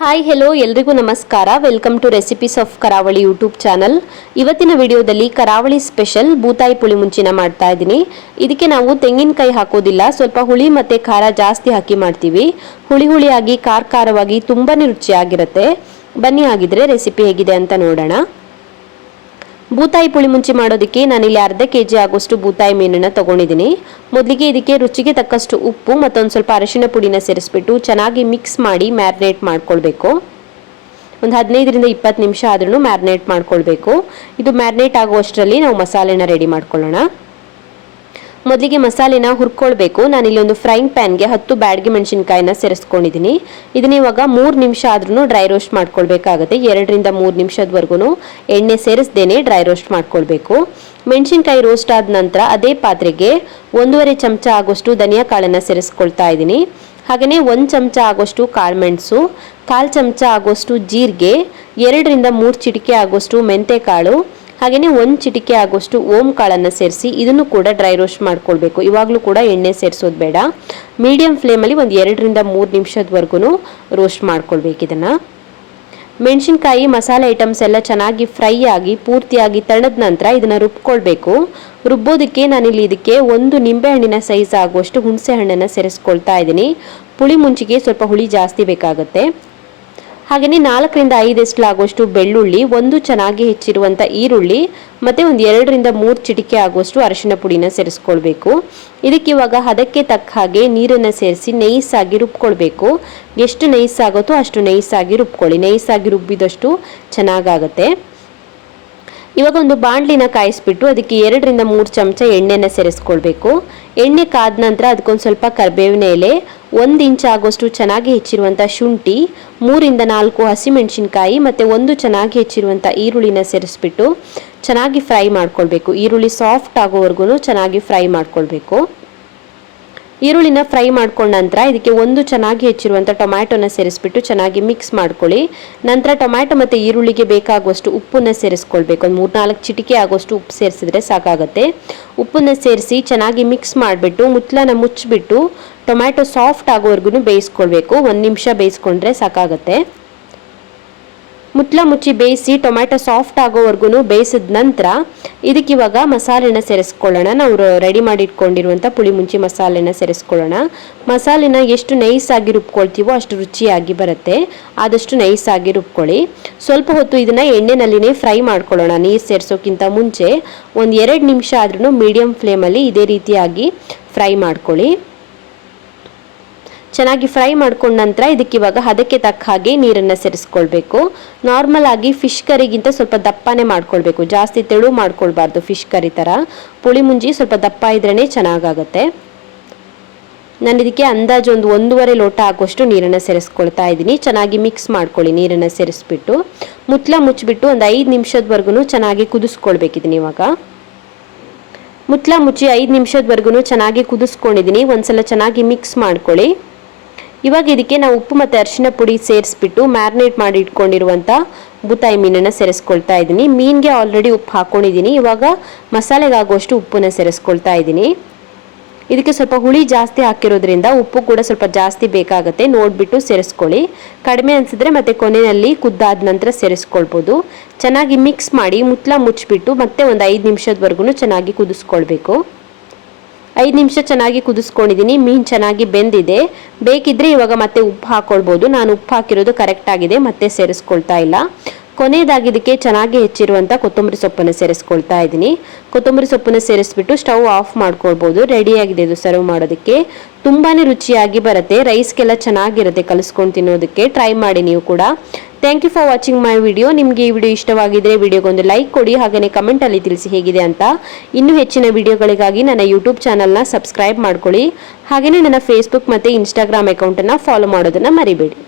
Hi hello ಎಲ್ರಿಗೂ ನಮಸ್ಕಾರ. Welcome to recipes of Karavali YouTube channel ಇವತ್ತಿನ ವಿಡಿಯೋದಲ್ಲಿ ಕರಾವಳಿ ಸ್ಪೆಷಲ್ ಬೂತಾಯಿ ಪುಳಿ ಮುಂಚಿನ ಮಾಡ್ತಾ ಇದ್ದೀನಿ. ಇದಕ್ಕೆ ನಾವು ತೆಂಗಿನಕಾಯಿ ಹಾಕೋದಿಲ್ಲ. ಸ್ವಲ್ಪ ಹುಳಿ ಮತ್ತು ಖಾರ ಜಾಸ್ತಿ ಹಾಕಿ ಮಾಡ್ತೀವಿ. ಹುಳಿ ಹುಳಿಯಾಗಿ, ಖಾರ ಖಾರವಾಗಿ ತುಂಬಾ ರುಚಿಯಾಗಿರುತ್ತೆ. ಬನ್ನಿ ಆಗಿದ್ರೆ ರೆಸಿಪಿ ಹೇಗಿದೆ ಅಂತ ನೋಡೋಣ. ಬೂತಾಯಿ ಪುಳಿ ಮುಂಚೆ ಮಾಡೋದಕ್ಕೆ ನಾನಿಲ್ಲಿ ಅರ್ಧ ಕೆ ಜಿ ಆಗೋಷ್ಟು ಬೂತಾಯಿ ಮೀನನ್ನು ತಗೊಂಡಿದ್ದೀನಿ. ಮೊದಲಿಗೆ ಇದಕ್ಕೆ ರುಚಿಗೆ ತಕ್ಕಷ್ಟು ಉಪ್ಪು ಮತ್ತೊಂದು ಸ್ವಲ್ಪ ಅರಿಶಿನ ಪುಡಿನ ಸೇರಿಸ್ಬಿಟ್ಟು ಚೆನ್ನಾಗಿ ಮಿಕ್ಸ್ ಮಾಡಿ ಮ್ಯಾರಿನೇಟ್ ಮಾಡ್ಕೊಳ್ಬೇಕು. ಒಂದು ಹದಿನೈದರಿಂದ ಇಪ್ಪತ್ತು ನಿಮಿಷ ಆದ್ರೂ ಮ್ಯಾರಿನೇಟ್ ಮಾಡ್ಕೊಳ್ಬೇಕು. ಇದು ಮ್ಯಾರಿನೇಟ್ ಆಗುವಷ್ಟರಲ್ಲಿ ನಾವು ಮಸಾಲೆನ ರೆಡಿ ಮಾಡ್ಕೊಳ್ಳೋಣ. ಮೊದಲಿಗೆ ಮಸಾಲೆನ ಹುರ್ಕೊಳ್ಬೇಕು. ಇಲ್ಲಿ ಒಂದು ಫ್ರೈಂಗ್ ಪ್ಯಾನ್ಗೆ ಹತ್ತು ಬ್ಯಾಡ್ಗೆ ಮೆಣಸಿನಕಾಯಿನ ಸೇರಿಸ್ಕೊಂಡಿದ್ದೀನಿ. ಇದನ್ನ ಇವಾಗ ಮೂರು ನಿಮಿಷ ಆದ್ರೂ ಡ್ರೈ ರೋಸ್ಟ್ ಮಾಡ್ಕೊಳ್ಬೇಕಾಗುತ್ತೆ. ಎರಡರಿಂದ ಮೂರು ನಿಮಿಷದವರೆಗೂ ಎಣ್ಣೆ ಸೇರಿಸ್ದೇನೆ ಡ್ರೈ ರೋಸ್ಟ್ ಮಾಡ್ಕೊಳ್ಬೇಕು. ಮೆಣಸಿನ್ಕಾಯಿ ರೋಸ್ಟ್ ಆದ ನಂತರ ಅದೇ ಪಾತ್ರೆಗೆ ಒಂದೂವರೆ ಚಮಚ ಆಗೋಷ್ಟು ಧನಿಯಾ ಕಾಳನ್ನು ಸೇರಿಸ್ಕೊಳ್ತಾ ಇದ್ದೀನಿ. ಹಾಗೆಯೇ ಒಂದು ಚಮಚ ಆಗೋಷ್ಟು ಕಾಳುಮೆಣಸು ಕಾಲು ಚಮಚ ಆಗೋಷ್ಟು ಜೀರಿಗೆ, ಎರಡರಿಂದ ಮೂರು ಚಿಟಿಕೆ ಆಗೋಷ್ಟು ಮೆಂತೆಕಾಳು ಹಾಗೆಯೇ ಒಂದು ಚಿಟಿಕೆ ಆಗೋಷ್ಟು ಓಂ ಕಾಳನ್ನು ಸೇರಿಸಿ ಇದನ್ನು ಕೂಡ ಡ್ರೈ ರೋಸ್ಟ್ ಮಾಡ್ಕೊಳ್ಬೇಕು. ಇವಾಗಲೂ ಕೂಡ ಎಣ್ಣೆ ಸೇರಿಸೋದು ಬೇಡ. ಮೀಡಿಯಂ ಫ್ಲೇಮಲ್ಲಿ ಒಂದು ಎರಡರಿಂದ ಮೂರು ನಿಮಿಷದವರೆಗೂ ರೋಸ್ಟ್ ಮಾಡ್ಕೊಳ್ಬೇಕು ಇದನ್ನು. ಮೆಣಸಿನ್ಕಾಯಿ, ಮಸಾಲೆ ಐಟಮ್ಸ್ ಎಲ್ಲ ಚೆನ್ನಾಗಿ ಫ್ರೈ ಆಗಿ ಪೂರ್ತಿಯಾಗಿ ತಣದ ನಂತರ ಇದನ್ನು ರುಬ್ಕೊಳ್ಬೇಕು. ರುಬ್ಬೋದಕ್ಕೆ ನಾನಿಲ್ಲಿ ಇದಕ್ಕೆ ಒಂದು ನಿಂಬೆಹಣ್ಣಿನ ಸೈಜ್ ಆಗುವಷ್ಟು ಹುಣಸೆ ಹಣ್ಣನ್ನು ಸೇರಿಸ್ಕೊಳ್ತಾ ಇದ್ದೀನಿ. ಪುಳಿ ಮುಂಚಿಗೆ ಸ್ವಲ್ಪ ಹುಳಿ ಜಾಸ್ತಿ ಬೇಕಾಗುತ್ತೆ. ಹಾಗೆಯೇ ನಾಲ್ಕರಿಂದ ಐದೆಷ್ಟು ಆಗುವಷ್ಟು ಬೆಳ್ಳುಳ್ಳಿ, ಒಂದು ಚೆನ್ನಾಗಿ ಹೆಚ್ಚಿರುವಂಥ ಈರುಳ್ಳಿ, ಮತ್ತು ಒಂದು ಎರಡರಿಂದ ಮೂರು ಚಿಟಿಕೆ ಆಗುವಷ್ಟು ಅರಿಶಿನ ಪುಡಿನ ಸೇರಿಸ್ಕೊಳ್ಬೇಕು. ಇದಕ್ಕೆ ಇವಾಗ ಹದಕ್ಕೆ ತಕ್ಕ ಹಾಗೆ ನೀರನ್ನು ಸೇರಿಸಿ ನೈಸಾಗಿ ರುಬ್ಕೊಳ್ಬೇಕು. ಎಷ್ಟು ನೈಸ್ ಆಗುತ್ತೋ ಅಷ್ಟು ನೈಸಾಗಿ ರುಬ್ಕೊಳ್ಳಿ. ನೈಸಾಗಿ ರುಬ್ಬಿದಷ್ಟು ಚೆನ್ನಾಗಾಗುತ್ತೆ. ಇವಾಗ ಒಂದು ಬಾಣಲಿನ ಕಾಯಿಸ್ಬಿಟ್ಟು ಅದಕ್ಕೆ ಎರಡರಿಂದ ಮೂರು ಚಮಚ ಎಣ್ಣೆನ ಸೇರಿಸ್ಕೊಳ್ಬೇಕು. ಎಣ್ಣೆ ಕಾದ ನಂತರ ಅದಕ್ಕೊಂದು ಸ್ವಲ್ಪ ಕರ್ಬೇವಿನ ಎಲೆ, ಒಂದು ಇಂಚ್ ಆಗೋಷ್ಟು ಚೆನ್ನಾಗಿ ಹೆಚ್ಚಿರುವಂಥ ಶುಂಠಿ, ಮೂರಿಂದ ನಾಲ್ಕು ಹಸಿಮೆಣಸಿನ್ಕಾಯಿ ಮತ್ತು ಒಂದು ಚೆನ್ನಾಗಿ ಹೆಚ್ಚಿರುವಂಥ ಈರುಳ್ಳಿನ ಸೇರಿಸ್ಬಿಟ್ಟು ಚೆನ್ನಾಗಿ ಫ್ರೈ ಮಾಡ್ಕೊಳ್ಬೇಕು. ಈರುಳ್ಳಿ ಸಾಫ್ಟ್ ಆಗೋವರೆಗೂ ಚೆನ್ನಾಗಿ ಫ್ರೈ ಮಾಡ್ಕೊಳ್ಬೇಕು. ಈರುಳ್ಳಿನ ಫ್ರೈ ಮಾಡ್ಕೊಂಡ ನಂತರ ಇದಕ್ಕೆ ಒಂದು ಚೆನ್ನಾಗಿ ಹೆಚ್ಚಿರುವಂಥ ಟೊಮ್ಯಾಟೊನ ಸೇರಿಸ್ಬಿಟ್ಟು ಚೆನ್ನಾಗಿ ಮಿಕ್ಸ್ ಮಾಡ್ಕೊಳ್ಳಿ. ನಂತರ ಟೊಮ್ಯಾಟೊ ಮತ್ತು ಈರುಳ್ಳಿಗೆ ಬೇಕಾಗುವಷ್ಟು ಉಪ್ಪನ್ನು ಸೇರಿಸ್ಕೊಳ್ಬೇಕು. ಒಂದು ಮೂರ್ನಾಲ್ಕು ಚಿಟಿಕೆ ಆಗುವಷ್ಟು ಉಪ್ಪು ಸೇರಿಸಿದ್ರೆ ಸಾಕಾಗುತ್ತೆ. ಉಪ್ಪನ್ನು ಸೇರಿಸಿ ಚೆನ್ನಾಗಿ ಮಿಕ್ಸ್ ಮಾಡಿಬಿಟ್ಟು ಮುಚ್ಚಲನ ಮುಚ್ಚಿಬಿಟ್ಟು ಟೊಮ್ಯಾಟೊ ಸಾಫ್ಟ್ ಆಗೋವರೆಗೂ ಬೇಯಿಸ್ಕೊಳ್ಬೇಕು. ಒಂದು ನಿಮಿಷ ಬೇಯಿಸ್ಕೊಂಡ್ರೆ ಸಾಕಾಗುತ್ತೆ. ಮುಟ್ಲ ಮುಚ್ಚಿ ಬೇಯಿಸಿ ಟೊಮ್ಯಾಟೊ ಸಾಫ್ಟ್ ಆಗೋವರೆಗೂ ಬೇಯಿಸಿದ ನಂತರ ಇದಕ್ಕೆ ಇವಾಗ ಮಸಾಲೆನ ಸೇರಿಸ್ಕೊಳ್ಳೋಣ. ನಾವು ರೆಡಿ ಮಾಡಿ ಇಟ್ಕೊಂಡಿರುವಂಥ ಪುಳಿ ಮುಂಚಿ ಮಸಾಲೆನ ಸೇರಿಸ್ಕೊಳ್ಳೋಣ. ಮಸಾಲೆನ ಎಷ್ಟು ನೈಸಾಗಿ ರುಬ್ಕೊಳ್ತೀವೋ ಅಷ್ಟು ರುಚಿಯಾಗಿ ಬರುತ್ತೆ. ಆದಷ್ಟು ನೈಸಾಗಿ ರುಬ್ಕೊಳ್ಳಿ. ಸ್ವಲ್ಪ ಹೊತ್ತು ಇದನ್ನು ಎಣ್ಣೆನಲ್ಲಿನೇ ಫ್ರೈ ಮಾಡ್ಕೊಳ್ಳೋಣ. ನೀರು ಸೇರಿಸೋಕ್ಕಿಂತ ಮುಂಚೆ ಒಂದು ಎರಡು ನಿಮಿಷ ಆದ್ರೂ ಮೀಡಿಯಮ್ ಫ್ಲೇಮಲ್ಲಿ ಇದೇ ರೀತಿಯಾಗಿ ಫ್ರೈ ಮಾಡ್ಕೊಳ್ಳಿ. ಚೆನ್ನಾಗಿ ಫ್ರೈ ಮಾಡ್ಕೊಂಡ ನಂತರ ಇದಕ್ಕೆ ಇವಾಗ ಹದಕ್ಕೆ ತಕ್ಕ ಹಾಗೆ ನೀರನ್ನು ಸೇರಿಸ್ಕೊಳ್ಬೇಕು. ನಾರ್ಮಲ್ ಆಗಿ ಫಿಶ್ ಕರಿಗಿಂತ ಸ್ವಲ್ಪ ದಪ್ಪನೇ ಮಾಡ್ಕೊಳ್ಬೇಕು. ಜಾಸ್ತಿ ತೆಳು ಮಾಡ್ಕೊಳ್ಬಾರ್ದು ಫಿಶ್ ಕರಿ ಥರ ಪುಳಿ ಮುಂಜಿ ಸ್ವಲ್ಪ ದಪ್ಪ ಇದ್ರೇ ಚೆನ್ನಾಗಾಗುತ್ತೆ. ನಾನು ಇದಕ್ಕೆ ಅಂದಾಜು ಒಂದು ಒಂದೂವರೆ ಲೋಟ ಆಗುವಷ್ಟು ನೀರನ್ನು ಸೇರಿಸ್ಕೊಳ್ತಾ ಇದ್ದೀನಿ. ಚೆನ್ನಾಗಿ ಮಿಕ್ಸ್ ಮಾಡ್ಕೊಳ್ಳಿ ನೀರನ್ನು ಸೇರಿಸ್ಬಿಟ್ಟು. ಮುತ್ಲ ಮುಚ್ಚಿಬಿಟ್ಟು ಒಂದು ಐದು ನಿಮಿಷದವರೆಗೂ ಚೆನ್ನಾಗಿ ಕುದಿಸ್ಕೊಳ್ಬೇಕಿದ್ದೀನಿ ಇವಾಗ. ಮುತ್ಲ ಮುಚ್ಚಿ ಐದು ನಿಮಿಷದವರೆಗೂ ಚೆನ್ನಾಗಿ ಕುದಿಸ್ಕೊಂಡಿದ್ದೀನಿ ಒಂದ್ಸಲ ಚೆನ್ನಾಗಿ ಮಿಕ್ಸ್ ಮಾಡ್ಕೊಳ್ಳಿ. ಇವಾಗ ಇದಕ್ಕೆ ನಾವು ಉಪ್ಪು ಮತ್ತು ಅರಿಶಿನ ಪುಡಿ ಸೇರಿಸ್ಬಿಟ್ಟು ಮ್ಯಾರಿನೇಟ್ ಮಾಡಿ ಇಟ್ಕೊಂಡಿರುವಂಥ ಬೂತಾಯಿ ಮೀನನ್ನು ಸೇರಿಸ್ಕೊಳ್ತಾ ಇದ್ದೀನಿ. ಮೀನಿಗೆ ಆಲ್ರೆಡಿ ಉಪ್ಪು ಹಾಕ್ಕೊಂಡಿದ್ದೀನಿ ಇವಾಗ ಮಸಾಲೆಗಾಗುವಷ್ಟು ಉಪ್ಪನ್ನು ಸೇರಿಸ್ಕೊಳ್ತಾ ಇದ್ದೀನಿ. ಇದಕ್ಕೆ ಸ್ವಲ್ಪ ಹುಳಿ ಜಾಸ್ತಿ ಹಾಕಿರೋದ್ರಿಂದ ಉಪ್ಪು ಕೂಡ ಸ್ವಲ್ಪ ಜಾಸ್ತಿ ಬೇಕಾಗುತ್ತೆ. ನೋಡಿಬಿಟ್ಟು ಸೇರಿಸ್ಕೊಳ್ಳಿ. ಕಡಿಮೆ ಅನಿಸಿದ್ರೆ ಮತ್ತೆ ಕೊನೆಯಲ್ಲಿ ಕುದ್ದಾದ ನಂತರ ಸೇರಿಸ್ಕೊಳ್ಬೋದು. ಚೆನ್ನಾಗಿ ಮಿಕ್ಸ್ ಮಾಡಿ ಮುತ್ತಲ ಮುಚ್ಚಿಬಿಟ್ಟು ಮತ್ತೆ ಒಂದು ಐದು ನಿಮಿಷದವರೆಗೂ ಚೆನ್ನಾಗಿ ಕುದಿಸ್ಕೊಳ್ಬೇಕು. ಐದು ನಿಮಿಷ ಚೆನ್ನಾಗಿ ಕುದಿಸ್ಕೊಂಡಿದ್ದೀನಿ, ಮೀನು ಚೆನ್ನಾಗಿ ಬೆಂದಿದೆ. ಬೇಕಿದ್ರೆ ಇವಾಗ ಮತ್ತೆ ಉಪ್ಪು ಹಾಕ್ಕೊಳ್ಬೋದು ನಾನು ಉಪ್ಪು ಹಾಕಿರೋದು ಕರೆಕ್ಟ್ ಆಗಿದೆ, ಮತ್ತೆ ಸೇರಿಸ್ಕೊಳ್ತಾ ಇಲ್ಲ. ಕೊನೆಯದಾಗಿ ಇದಕ್ಕೆ ಚೆನ್ನಾಗಿ ಹೆಚ್ಚಿರುವಂಥ ಕೊತ್ತಂಬರಿ ಸೊಪ್ಪನ್ನು ಸೇರಿಸ್ಕೊಳ್ತಾ ಇದ್ದೀನಿ. ಕೊತ್ತಂಬರಿ ಸೊಪ್ಪನ್ನು ಸೇರಿಸ್ಬಿಟ್ಟು ಸ್ಟವ್ ಆಫ್ ಮಾಡ್ಕೊಳ್ಬೋದು. ರೆಡಿಯಾಗಿದೆ ಇದು ಸರ್ವ್ ಮಾಡೋದಕ್ಕೆ. ತುಂಬಾ ರುಚಿಯಾಗಿ ಬರುತ್ತೆ. ರೈಸ್ಗೆಲ್ಲ ಚೆನ್ನಾಗಿರುತ್ತೆ ಕಲಿಸ್ಕೊಂಡು ತಿನ್ನೋದಕ್ಕೆ. ಟ್ರೈ ಮಾಡಿ ನೀವು ಕೂಡ. Thank you for watching my video ನಿಮಗೆ ಈ ವಿಡಿಯೋ ಇಷ್ಟವಾಗಿದ್ದರೆ ವಿಡಿಯೋಗೊಂದು ಲೈಕ್ ಕೊಡಿ. ಹಾಗೆಯೇ ಕಮೆಂಟಲ್ಲಿ ತಿಳಿಸಿ ಹೇಗಿದೆ ಅಂತ. ಇನ್ನೂ ಹೆಚ್ಚಿನ ವಿಡಿಯೋಗಳಿಗಾಗಿ ನನ್ನ ಯೂಟ್ಯೂಬ್ ಚಾನಲ್ನ ಸಬ್ಸ್ಕ್ರೈಬ್ ಮಾಡ್ಕೊಳ್ಳಿ. ಹಾಗೆಯೇ ನನ್ನ ಫೇಸ್ಬುಕ್ ಮತ್ತು ಇನ್ಸ್ಟಾಗ್ರಾಮ್ ಅಕೌಂಟನ್ನು ಫಾಲೋ ಮಾಡೋದನ್ನು ಮರಿಬೇಡಿ.